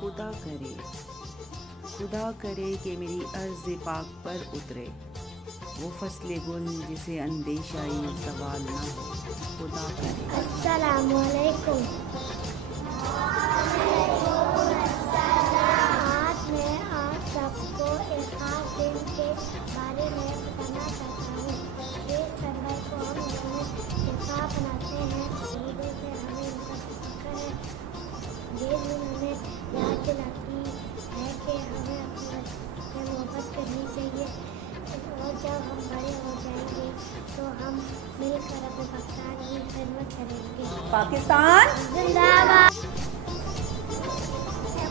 खुदा करे कि मेरी अर्ज़ पाक पर उतरे वो फसले गुल जिसे अंदेशा ये सवाल ना हो। खुदा करे। अस्सलामु अलैकुम। आज मैं आप सबको एक खास दिन के बारे में बताना चाहता हूँ। 6 सितंबर को हम त्योहार मनाते हैं। ईदों से हमें इनका फ़िक्र है। ये दिन हमें याद दिलाती है कि हमें अपने बच्चों से मोहब्बत करनी चाहिए और जब हम बड़े हो जाएंगे तो हम मिलकर अपने पाकिस्तान की खिदमत करेंगे। पाकिस्तान जिंदाबाद।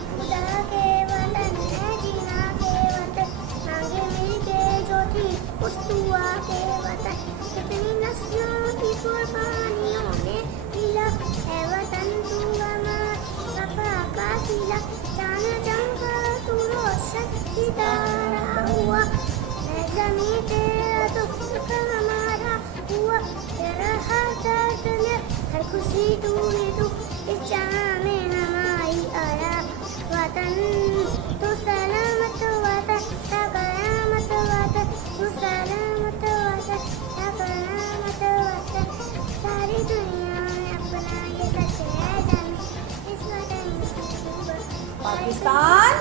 खुदा के वतन है जीना के वतन, आगे मिलके जो थी उस दुआ के वतन, कितनी नस्लों की कुर्बानियों ने मिला है वतन तू हमारा वफा का सिला, जान चमका तू रोशन सितारा हुआ, ज़मीं तेरा दुख सुख हमारा हुआ, तेरा हर दर्द में हर खुशी तू ही तू, इस जहां में हमारी आया वतन तू सलामत वतन ता कयामत वतन तू सलामत वतन ता कयामत वतन, सारी दुनिया में अपना ये सच है जाने इस वतन की पाकिस्तान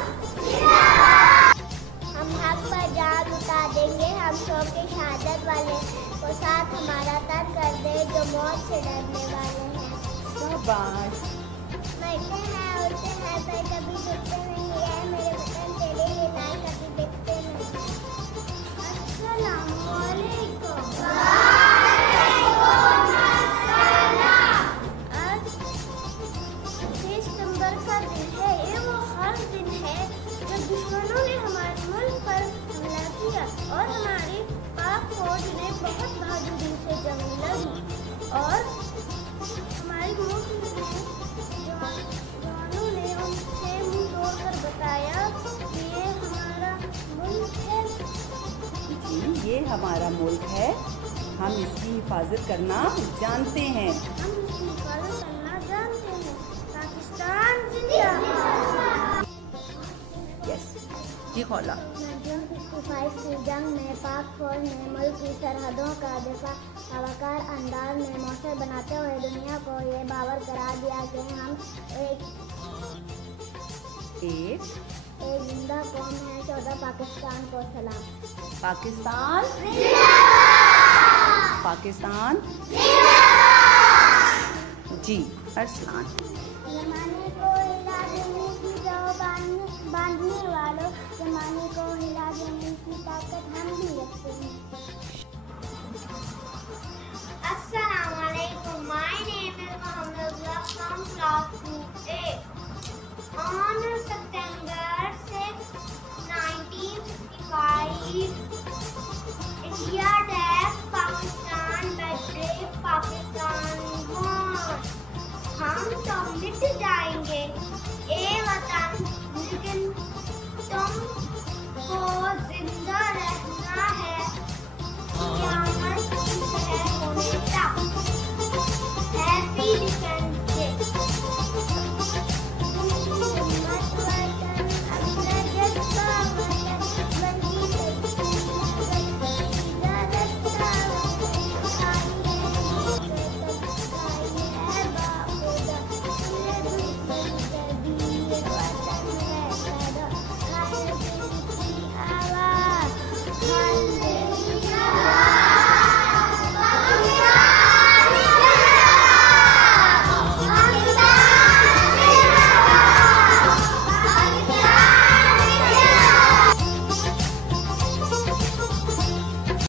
हम हक पर जान लुटा देंगे, हम सबके शहादत वाले को साथ हमारा तन कर दे जो मौत से डरने वाले हैं। शाबाश। मरते हैं उड़ते हैं पर कभी झुकते नहीं है मेरे वतन तेरे ये लाल कभी देखते नहीं। अस्सलामु अलैकुम। आज 6 सितंबर का दिन है। ये वो खास दिन है जब दुश्मनों ने हमारे मुल्क पर हमला किया और हमारी पाक फौज ने बहुत बहादुरी से जंग लड़ी और हमारे मुल्क में जवानों ने उनसे मुंह तोड़कर बताया कि ये हमारा मुल्क है। जी, ये हमारा मुल्क है, हम इसकी हिफाजत करना जानते हैं। हम इसकी हिफाजत करना जानते हैं। पाकिस्तान जिंदाबाद। यस जी खौला। 1965 की जंग में पाक फौज ने मुल्क की सरहदों का दिफा बावकार अंदाज में मौसर बनाते हुए दुनिया को ये बावर करा दिया कि हम एक जिंदा कौम है। 14 पाकिस्तान को सलाम। पाकिस्तान पाकिस्तान जी अरसलान।